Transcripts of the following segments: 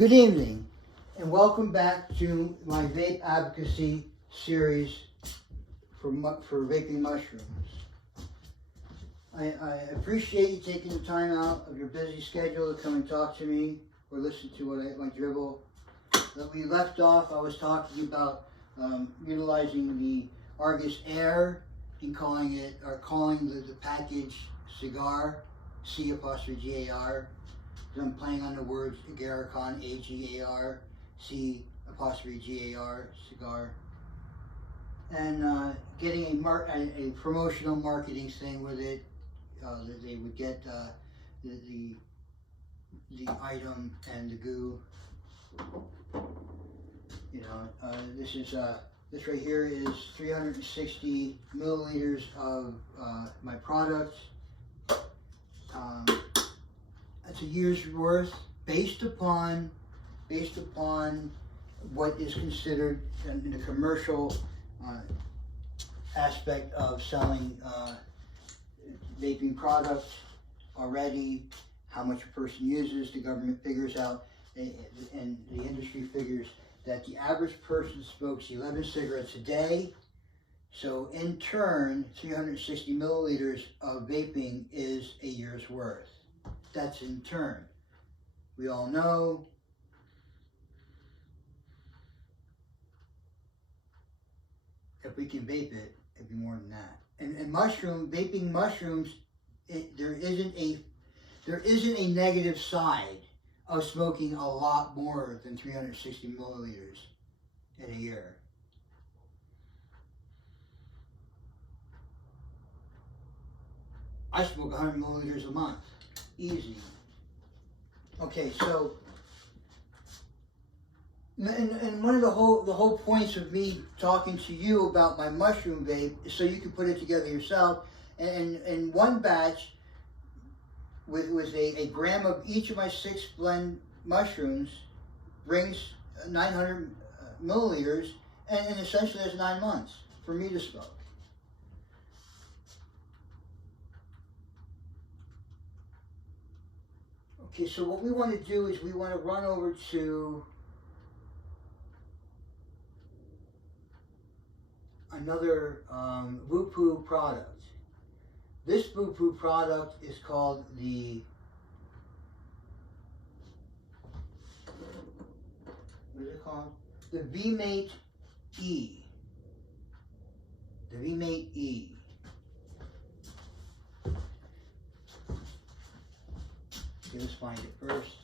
Good evening, and welcome back to my vape advocacy series for vaping mushrooms. I appreciate you taking the time out of your busy schedule to come and talk to me or listen to my dribble. That we left off, I was talking about utilizing the Argus Air and calling the package cigar, C''Gar. I'm playing on the words Agaricon, A-G-A-R, C''Gar, cigar. And getting a promotional marketing thing with it, that they would get the item and the goo. You know, this right here is 360 milliliters of my product. That's a year's worth, based upon what is considered in the commercial aspect of selling vaping products already, how much a person uses. The government figures out, and the industry figures that the average person smokes 11 cigarettes a day. So in turn, 360 milliliters of vaping is a year's worth. That's in turn. We all know if we can vape it, it'd be more than that. And vaping mushrooms, there isn't a negative side of smoking a lot more than 360 milliliters in a year. I smoke 100 milliliters a month. Easy. Okay, so, and one of the whole points of me talking to you about my mushroom vape is so you can put it together yourself. And one batch with a gram of each of my 6 blend mushrooms brings 900 milliliters, and essentially that's 9 months for me to smoke. Okay, so what we want to do is we want to run over to another VooPoo product. This VooPoo product is called the, what is it called? The VMate E. The VMate E. Okay, let's find it first.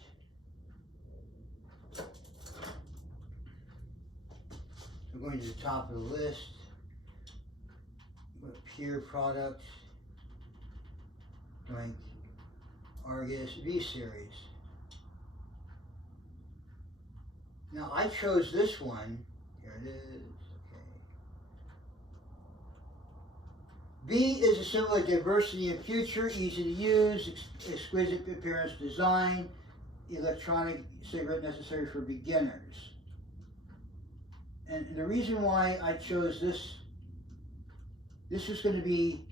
We're going to the top of the list. Pure products, like Argus V series. Now I chose this one. Here it is. Okay. V is a symbol of diversity and future, easy to use, exquisite appearance, design, electronic cigarette necessary for beginners. And the reason why I chose this is going to be,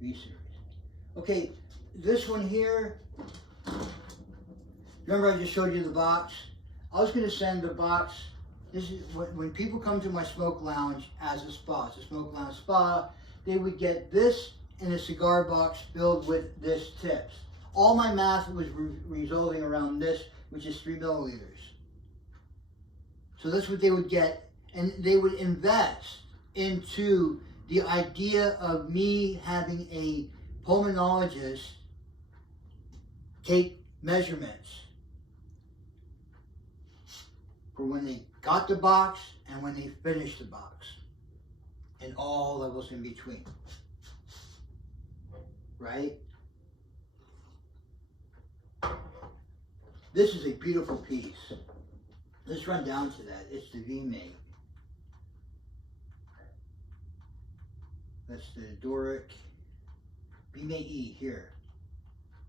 V series. Okay, this one here, remember I just showed you the box? I was going to send the box. This is when people come to my smoke lounge as a spa, it's a smoke lounge spa, they would get this in a cigar box filled with this tips. All my math was resolving around this, which is 3 milliliters. So that's what they would get, and they would invest into the idea of me having a pulmonologist take measurements for when they got the box and when they finished the box, and all levels in between, right? This is a beautiful piece. Let's run down to that. It's the VMate. That's the Doric VMate E here.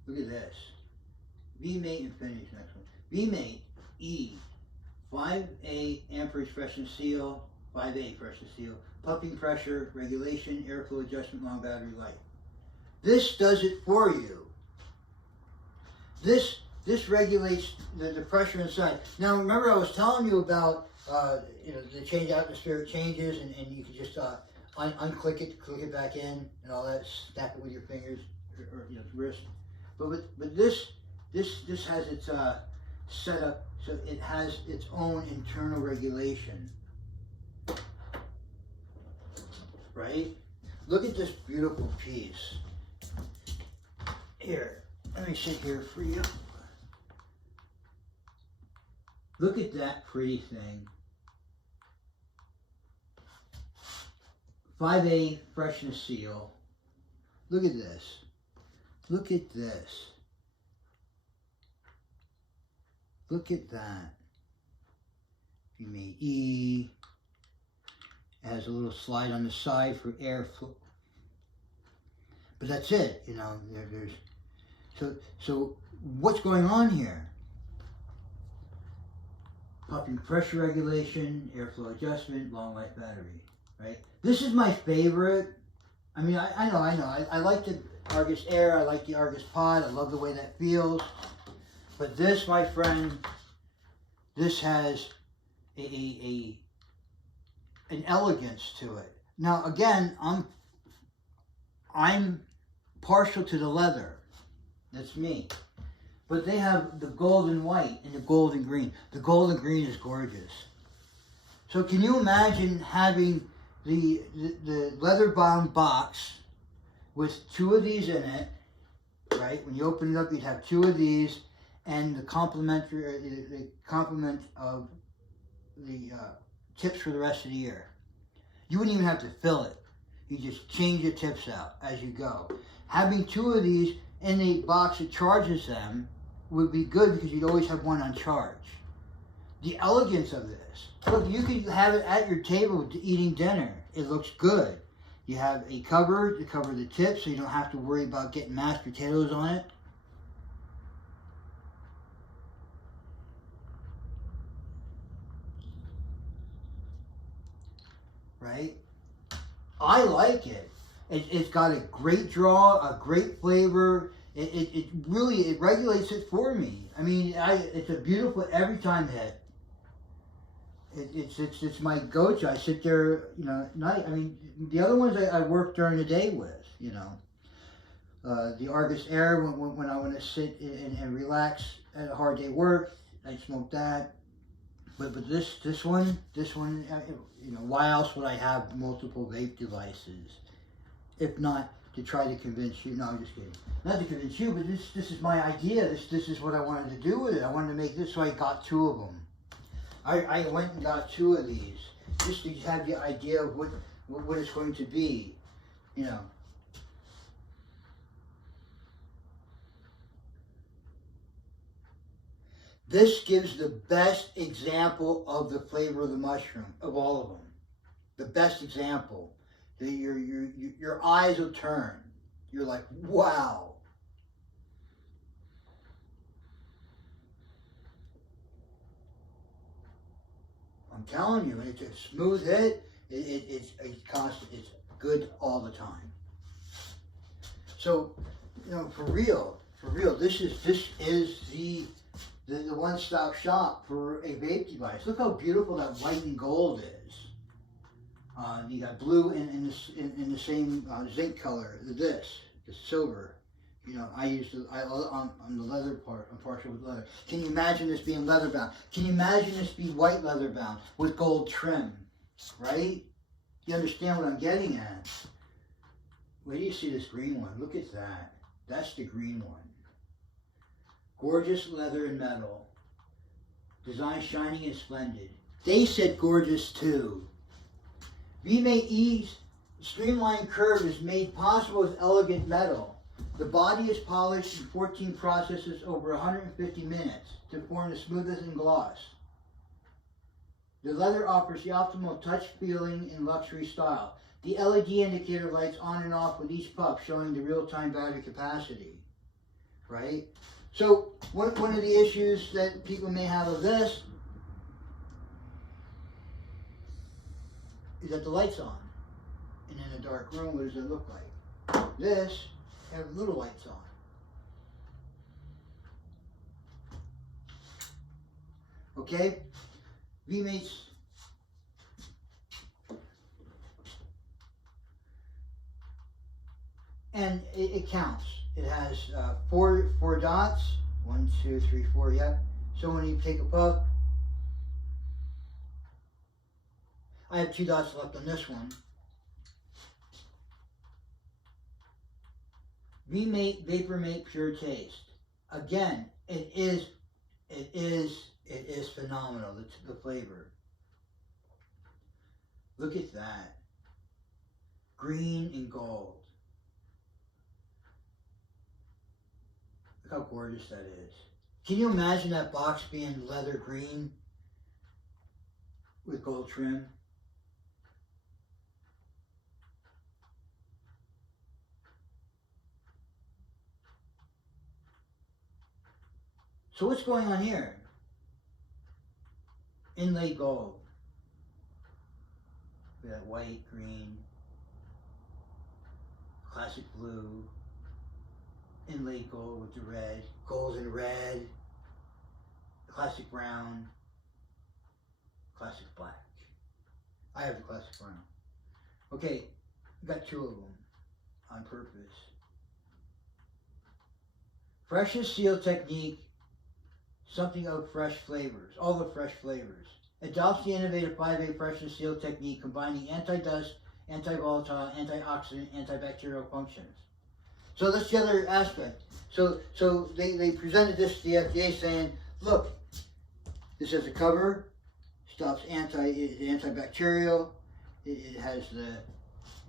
Look at this. VMate and finish next one. VMate E, 5A amperage freshen seal, 5A freshness seal, puffing pressure, regulation, airflow adjustment, long battery life. This does it for you. This regulates the pressure inside. Now remember I was telling you about the change atmospheric changes, and you can just unclick it, click it back in, and all that. Snap it with your fingers or wrist. But this has its setup, so it has its own internal regulation. Right? Look at this beautiful piece. Here, let me sit here for you. Look at that pretty thing. 5A freshness seal. Look at this. Look at this. Look at that. VMate E. It has a little slide on the side for airflow. But that's it, So what's going on here? Pumping pressure regulation, airflow adjustment, long life battery, right? This is my favorite. I mean, I know. I like the Argus Air. I like the Argus Pod. I love the way that feels. But this, my friend, this has an elegance to it. Now, again, I'm partial to the leather. That's me. But they have the gold and white and the gold and green. The gold and green is gorgeous. So can you imagine having the leather-bound box with two of these in it, right? When you open it up, you'd have two of these, and the complement of the tips for the rest of the year. You wouldn't even have to fill it. You just change your tips out as you go. Having two of these in a box that charges them would be good because you'd always have one on charge. The elegance of this. Look, you could have it at your table eating dinner. It looks good. You have a cover to cover the tips so you don't have to worry about getting mashed potatoes on it. Right? I like it. It's got a great draw, a great flavor. It really regulates it for me. I mean, it's a beautiful every time hit. It's my go-to. I sit there, at night. I mean, the other ones I work during the day with, the Argus Air when I want to sit and relax at a hard day work, I smoke that. But this one, why else would I have multiple vape devices? If not to try to convince you. No, I'm just kidding. Not to convince you, but this is my idea. This is what I wanted to do with it. I wanted to make this, so I got two of them. I went and got two of these just to have the idea of what it's going to be, This gives the best example of the flavor of the mushroom, of all of them. The best example. Your eyes will turn. You're like, wow. I'm telling you, it's a smooth hit. It's constant. It's good all the time. So, for real, this is the one-stop shop for a vape device. Look how beautiful that white and gold is. You got blue in the same zinc color. The silver. I on the leather part. I'm partial with leather. Can you imagine this being leather bound? Can you imagine this being white leather bound with gold trim? Right? You understand what I'm getting at? Where do you see this green one? Look at that. That's the green one. Gorgeous leather and metal. Design shining and splendid. They said gorgeous too. VMate E's streamlined curve is made possible with elegant metal. The body is polished in 14 processes over 150 minutes to form the smoothest and gloss. The leather offers the optimal touch feeling in luxury style. The LED indicator lights on and off with each puff, showing the real-time battery capacity. Right? So, one of the issues that people may have of this is that the light's on. And in a dark room, what does it look like? This, have little lights on. Okay? VMates. And it counts. It has four dots. 1, 2, 3, 4, yeah. So when you take a puff, I have 2 dots left on this one. VMate VaporMate Pure Taste. Again, it is phenomenal, the flavor. Look at that. Green and gold. Look how gorgeous that is. Can you imagine that box being leather green with gold trim? So what's going on here? Inlay gold. We got white, green, classic blue, inlay gold with the red, gold and red, classic brown, classic black. I have the classic brown. Okay, I got 2 of them on purpose. Freshest seal technique, something of fresh flavors, all the fresh flavors. Adopts the innovative 5A freshness seal technique combining anti-dust, anti-volatile, antioxidant, antibacterial functions. So that's the other aspect. So they presented this to the FDA saying, look, this has a cover, stops antibacterial, it has the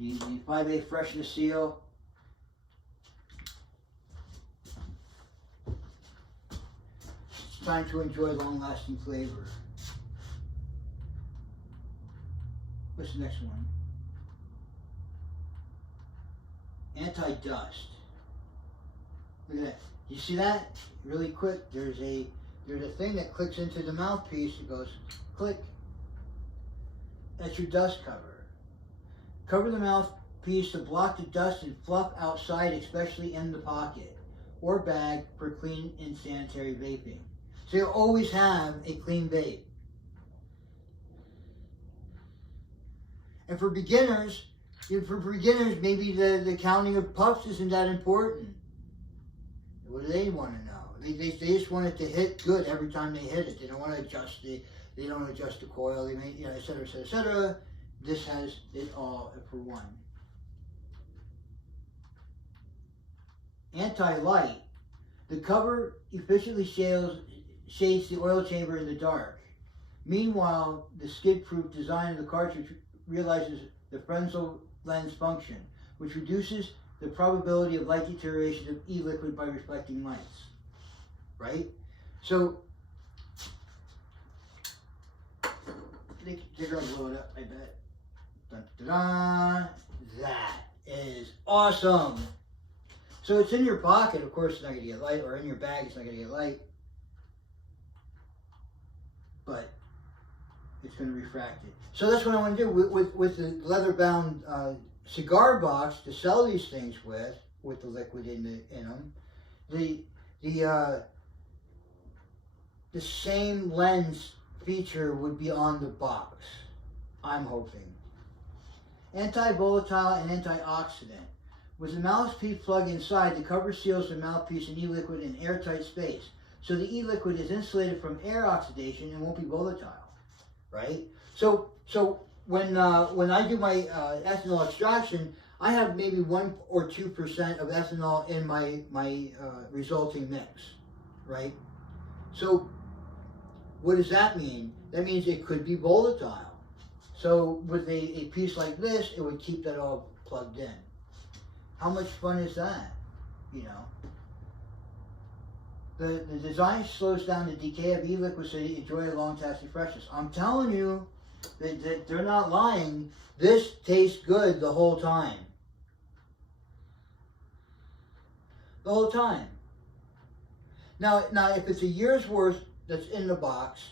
5A freshness seal. It's time to enjoy long-lasting flavor. What's the next one? Anti-dust. Look at that. You see that? Really quick. There's a thing that clicks into the mouthpiece. It goes click. That's your dust cover. Cover the mouthpiece to block the dust and fluff outside, especially in the pocket or bag, for clean and sanitary vaping. So you always have a clean vape. And for beginners, maybe the counting of puffs isn't that important. What do they want to know? They just want it to hit good every time they hit it. They don't want to adjust they don't adjust the coil. They may, et cetera, et cetera, et cetera. This has it all for one. Anti-light. The cover efficiently shades the oil chamber in the dark. Meanwhile, the skid-proof design of the cartridge realizes the Fresnel lens function, which reduces the probability of light deterioration of e-liquid by reflecting lights. Right? So, they're going to blow it up, I bet. Dun, dun, dun. That is awesome. So it's in your pocket, of course it's not going to get light, or in your bag it's not going to get light. But it's going to refract it. So that's what I want to do with the leather-bound cigar box to sell these things with the liquid in them. The same lens feature would be on the box, I'm hoping. Anti-volatile and antioxidant. With the mouthpiece plug inside, the cover seals the mouthpiece and e-liquid in an airtight space. So the e-liquid is insulated from air oxidation and won't be volatile, right? So when I do my ethanol extraction, I have maybe 1 or 2% of ethanol in my resulting mix, right? So what does that mean? That means it could be volatile. So with a piece like this, it would keep that all plugged in. How much fun is that? You know. The design slows down the decay of e-liquid so you enjoy a long-lasting freshness. I'm telling you that they're not lying. This tastes good the whole time. The whole time. Now, if it's a year's worth that's in the box,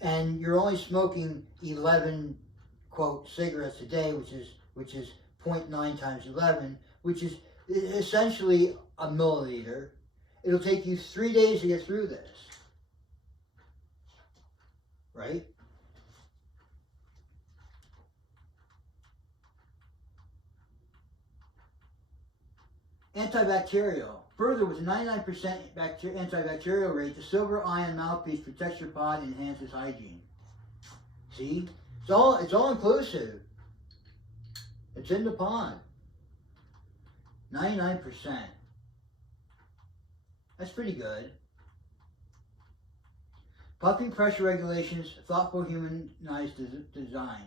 and you're only smoking 11 quote cigarettes a day, which is 0.9 times 11, which is essentially a milliliter. It'll take you 3 days to get through this, right? Antibacterial. Further, with a 99% antibacterial rate, the silver ion mouthpiece protects your pod and enhances hygiene. See? It's all inclusive. It's in the pod. 99%. That's pretty good. Puffing pressure regulations, thoughtful humanized design.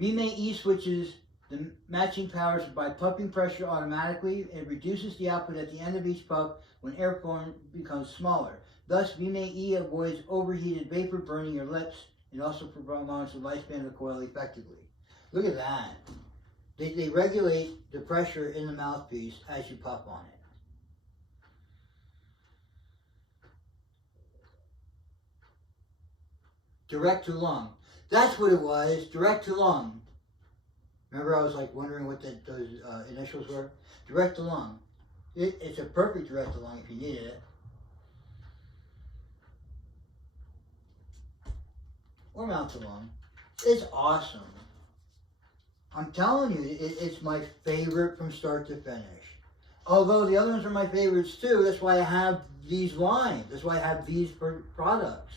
VMate E switches the matching powers by puffing pressure automatically. It reduces the output at the end of each puff when airflow becomes smaller. Thus, VMate E avoids overheated vapor burning your lips. It also prolongs the lifespan of the coil effectively. Look at that. They regulate the pressure in the mouthpiece as you puff on it. Direct to lung. That's what it was, direct to lung. Remember I was like wondering what those initials were? Direct to lung. It's a perfect direct to lung if you needed it. Or mouth to lung. It's awesome. I'm telling you, it's my favorite from start to finish. Although the other ones are my favorites too. That's why I have these lines. That's why I have these products.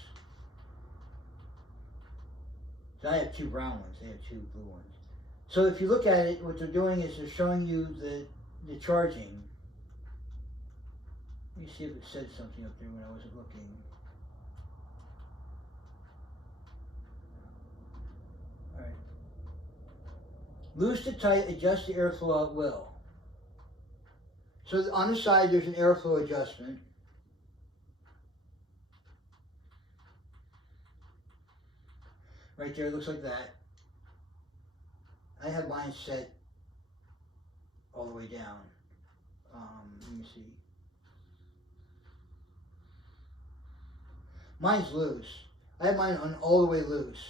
So I have 2 brown ones. They have 2 blue ones. So if you look at it, what they're doing is they're showing you the charging. Let me see if it said something up there when I wasn't looking. All right. Loose to tight, adjust the airflow at will. So on the side, there's an airflow adjustment. Right there, it looks like that. I have mine set all the way down. Let me see. Mine's loose. I have mine on all the way loose.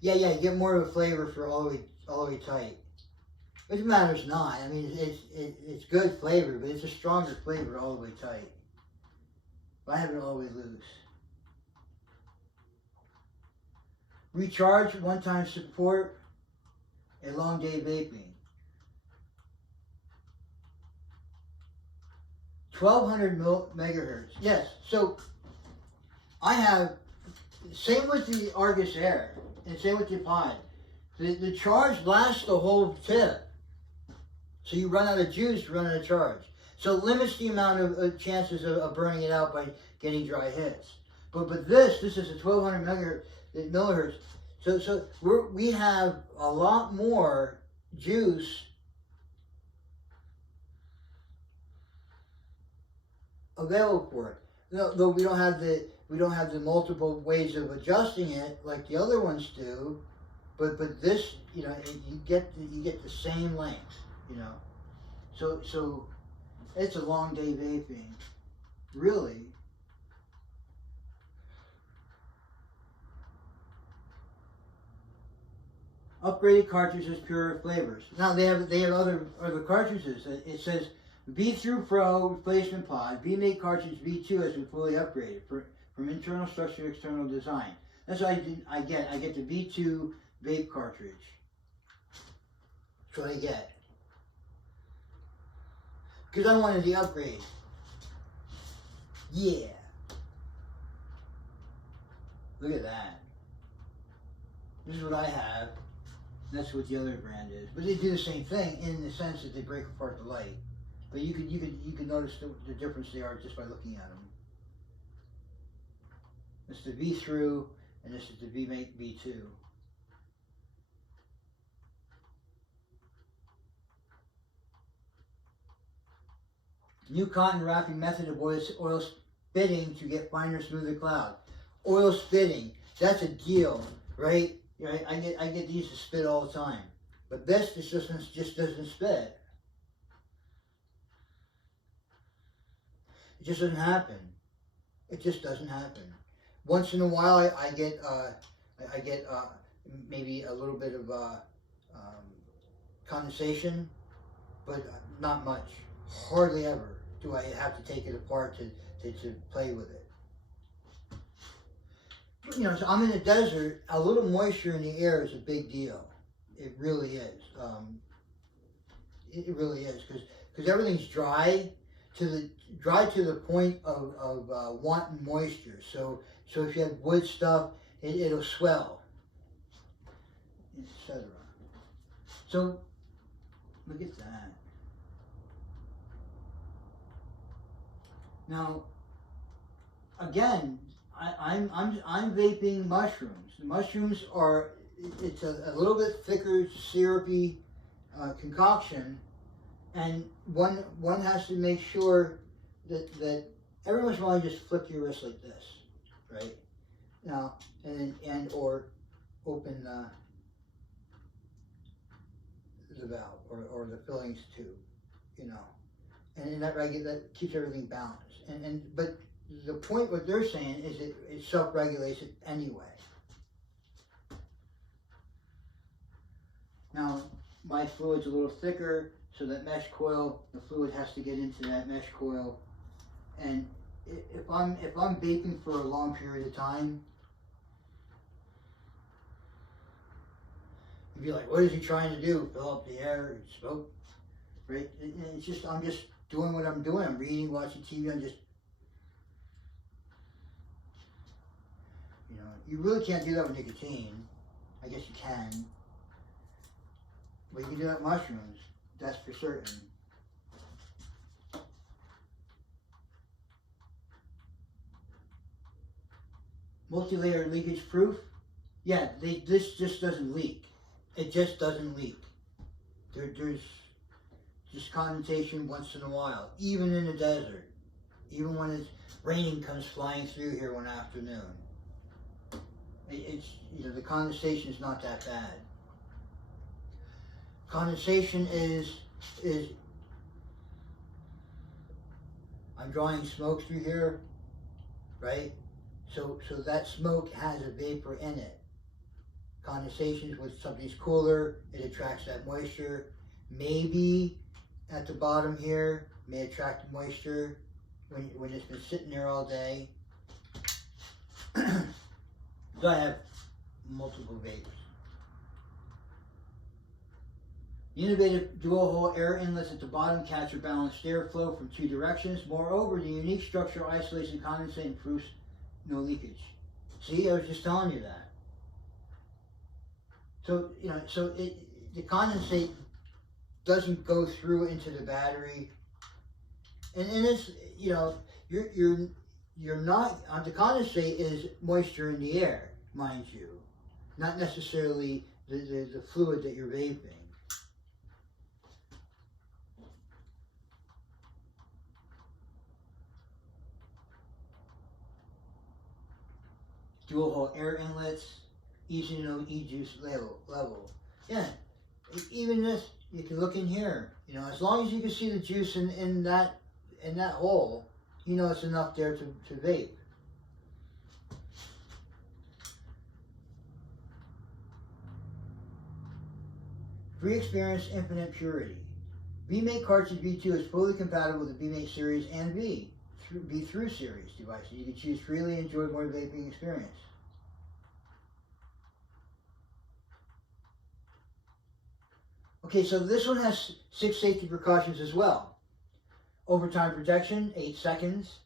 Yeah, you get more of a flavor for all the way tight. It matters not. I mean, it's good flavor, but it's a stronger flavor all the way tight. But I have it all the way loose. Recharge, one-time support, a long day vaping. 1200 megahertz. Yes, so I have, same with the Argus Air, and same with the Pod. The charge lasts the whole tip. So you run out of juice, run out of charge. So it limits the amount of chances of burning it out by getting dry hits. But this is a 1200 millihertz. So we have a lot more juice available for it. Though we don't have the multiple ways of adjusting it like the other ones do. But this, you know, you get the same length. You know, so it's a long day vaping, really. Upgraded cartridges, purer flavors. Now they have other cartridges. It says V-Through Pro replacement pod, VMate cartridge V2 has been fully upgraded from internal structure to external design. That's what I get. I get the V2 vape cartridge. That's what I get. Because I wanted the upgrade. Yeah. Look at that. This is what I have. That's what the other brand is. But they do the same thing in the sense that they break apart the light. But you can notice the difference they are just by looking at them. This is the V-Through, and this is the VMate V2. New cotton wrapping method of oil spitting to get finer, smoother cloud. Oil spitting, that's a deal, right? I get these to spit all the time, but this just doesn't spit. just doesn't happen. It just doesn't happen. Once in a while, I get maybe a little bit of condensation, but not much. Hardly ever do I have to take it apart to play with it. You know, so I'm in the desert. A little moisture in the air is a big deal. It really is. It really is, because everything's dry to the point of wanting moisture. So if you have wood stuff, it'll swell, etc. So look at that. Now, again, I'm vaping mushrooms. The mushrooms are, it's a little bit thicker, syrupy concoction, and one has to make sure that every once in a while you just flip your wrist like this, right? Now, or open the valve or the fillings tube, you know, and that keeps everything balanced. But the point what they're saying is it self-regulates it anyway. Now, my fluid's a little thicker, so that mesh coil, the fluid has to get into that mesh coil. And if I'm vaping for a long period of time, you'd be like, what is he trying to do? Fill up the air, smoke, right? And it's just, I'm just doing what I'm doing. I'm reading, watching TV, I'm just, you know, you really can't do that with nicotine. I guess you can. But you can do that with mushrooms, that's for certain. Multi-layer leakage proof? Yeah, this just doesn't leak. It just doesn't leak. There's just condensation once in a while, even in the desert. Even when it's raining comes flying through here one afternoon. It's, you know, the condensation is not that bad. Condensation is I'm drawing smoke through here, right? So that smoke has a vapor in it. Condensation is when something's cooler, it attracts that moisture. Maybe at the bottom here, may attract moisture when it's been sitting there all day. So I have multiple vapes. The innovative dual-hole air inlets at the bottom capture balanced airflow from two directions. Moreover, the unique structure isolates the condensate and proves no leakage. See, I was just telling you that. So, you know, the condensate doesn't go through into the battery. And it's, you know, you're not, the condensate is moisture in the air, mind you. Not necessarily the fluid that you're vaping. Dual hole air inlets, easy to know e-juice level. Yeah, even this, you can look in here. You know, as long as you can see the juice in that hole, you know it's enough there to vape. Free experience, infinite purity. VMate cartridge V2 is fully compatible with the VMate series and V-Through series devices. You can choose freely and enjoy more vaping experience. Okay, so this one has 6 safety precautions as well. Overtime protection, 8 seconds.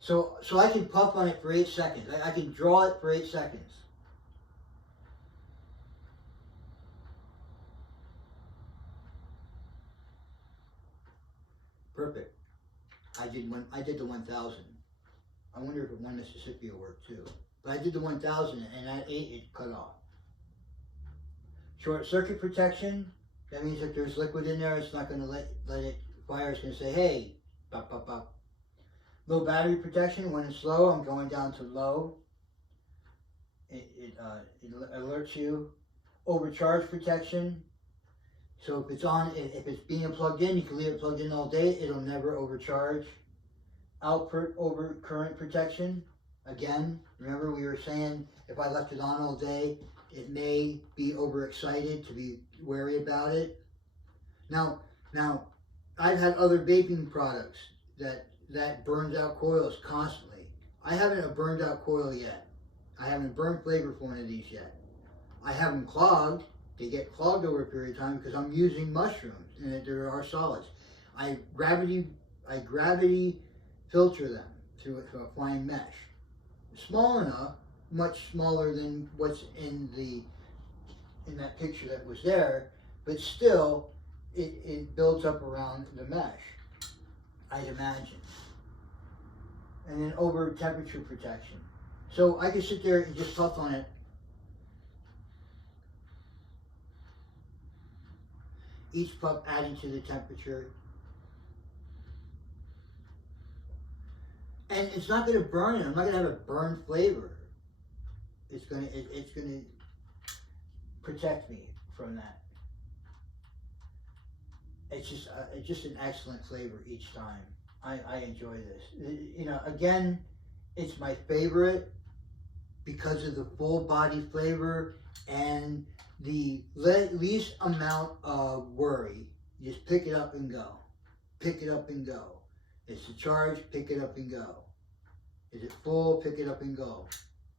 So I can puff on it for 8 seconds. I can draw it for 8 seconds. Perfect. I did the 1000. I wonder if it won Mississippi will work too. But I did the 1000 and at 8 it cut off. Short circuit protection. That means if there's liquid in there, it's not going to let it fire. It's going to say, hey, pop, pop, pop. Low battery protection. When it's low, I'm going down to low. It alerts you. Overcharge protection. So if it's on, if it's being plugged in, you can leave it plugged in all day. It'll never overcharge. output over current protection. Again, remember we were saying if I left it on all day, it may be overexcited, to be wary about it. Now, I've had other vaping products that burns out coils constantly. I haven't burned out coil yet. I haven't burned flavor for one of these yet. I have them clogged. They get clogged over a period of time because I'm using mushrooms and there are solids. I gravity filter them through a fine mesh. Small enough, much smaller than what's in that picture that was there, but still it builds up around the mesh, I'd imagine. And then over temperature protection. So I can sit there and just puff on it. Each puff adding to the temperature. And it's not going to burn it. I'm not going to have a burn flavor. It's going to protect me from that. It's just an excellent flavor each time. I enjoy this. You know, again, it's my favorite because of the full body flavor and the least amount of worry. You just pick it up and go. Pick it up and go. It's a charge, pick it up and go. Is it full, pick it up and go.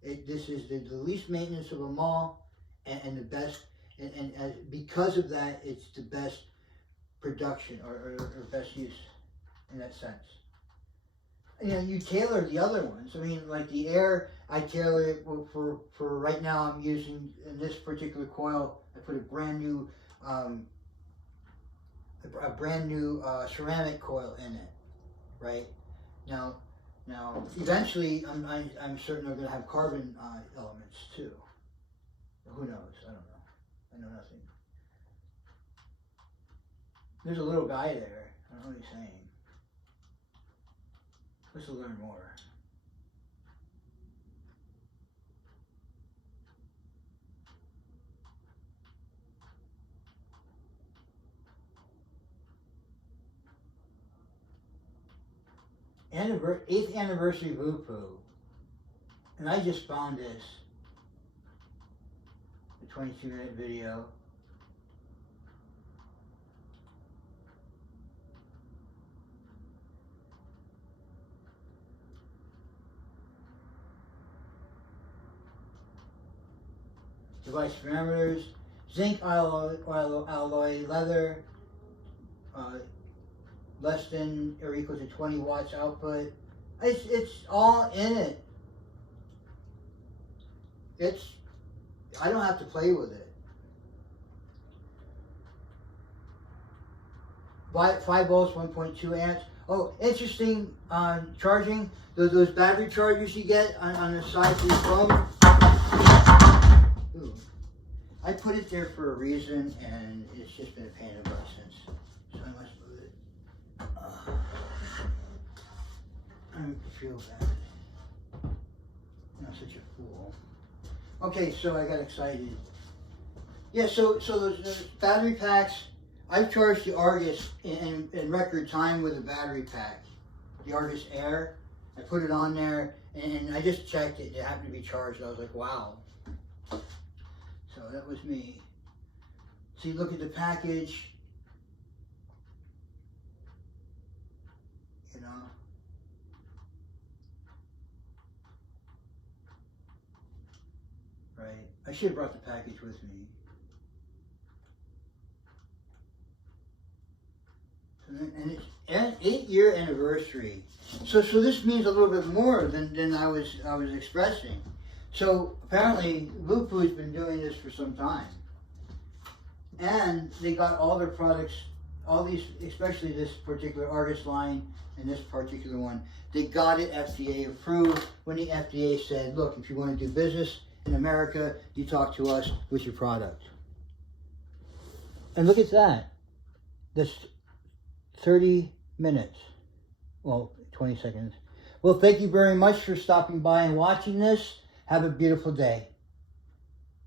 This is the least maintenance of them all and the best, and because of that, it's the best production or best use in that sense. You know, you tailor the other ones. I mean, like the Air, I tailor it for right now. I'm using in this particular coil. I put a brand new ceramic coil in it. Right now, eventually, I'm certain they're going to have carbon elements too. Who knows? I don't know. I know nothing. There's a little guy there. I don't know what he's saying. Let's learn more. Eighth anniversary VooPoo. And I just found this. A 22-minute video. Device parameters, zinc alloy leather, less than or equal to 20 watts output. It's all in it. I don't have to play with it. 5 volts, 1.2 amps. Oh, interesting charging. Those battery chargers you get on the side of your phone. Ooh. I put it there for a reason, and it's just been a pain in the butt since. So I must move it. I feel bad. I'm such a fool. Okay, so I got excited. Yeah, so those battery packs, I've charged the Argus in record time with a battery pack. The Argus Air. I put it on there, and I just checked it. It happened to be charged. I was like, wow. So that was me. See, look at the package. You know. Right. I should have brought the package with me. And it's an 8-year anniversary. So this means a little bit more than I was expressing. So apparently VooPoo's been doing this for some time. And they got all their products, all these, especially this particular Argus line and this particular one, they got it FDA approved when the FDA said, look, if you want to do business in America, you talk to us with your product. And look at that. That's 30 minutes. Well, 20 seconds. Well, thank you very much for stopping by and watching this. Have a beautiful day.